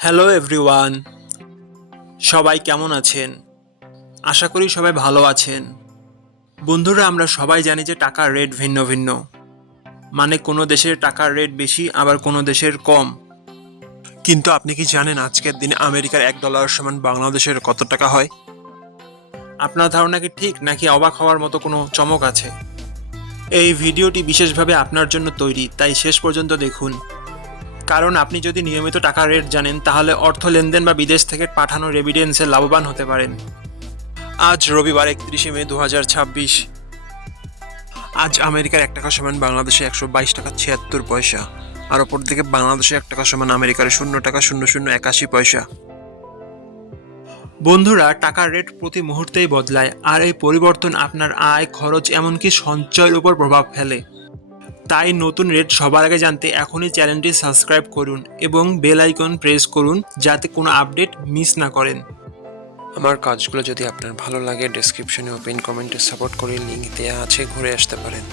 Hello everyone, সবাই কেমন আছেন? আশা করি সবাই ভালো আছেন। বন্ধুরা, আমরা সবাই জানি যে টাকার রেট ভিন্ন ভিন্ন। মানে কোনো দেশের টাকার রেট বেশি, আবার কোনো দেশের কম। কিন্তু আপনি কি জানেন আজকের দিনে আমেরিকার $1 সমান বাংলাদেশের কত টাকা হয়? আপনার ধারণা কি ঠিক, নাকি অবাক হওয়ার মতো কোনো চমক আছে? এই ভিডিওটি বিশেষভাবে আপনার জন্য তৈরি, তাই শেষ পর্যন্ত দেখুন। কারণ আপনি যদি নিয়মিত টাকার রেট জানেন, তাহলে অর্থ লেনদেন বা বিদেশ থেকে পাঠানো রেমিটেন্সে লাভবান হতে পারেন। আজ রবিবার 31শে মে 2026। আজ আমেরিকার $1 সমান বাংলাদেশে 122 টাকা 76 পয়সা। আর অপরদিকে বাংলাদেশে $1 সমান আমেরিকার $0.0081। বন্ধুরা, টাকার রেট প্রতি মুহূর্তেই বদলায়, আর এই পরিবর্তন আপনার আয়, খরচ, এমনকি সঞ্চয়ের উপর প্রভাব ফেলে। তাই নতুন রেট সবার আগে জানতে এখনই চ্যানেলটি সাবস্ক্রাইব করুন এবং বেল আইকন প্রেস করুন, যাতে কোনো আপডেট মিস না করেন। আমার কাজগুলো যদি আপনার ভালো লাগে, ডেসক্রিপশনে ও পিন কমেন্টে সাপোর্ট করে লিংক দেওয়া আছে, ঘুরে আসতে পারেন।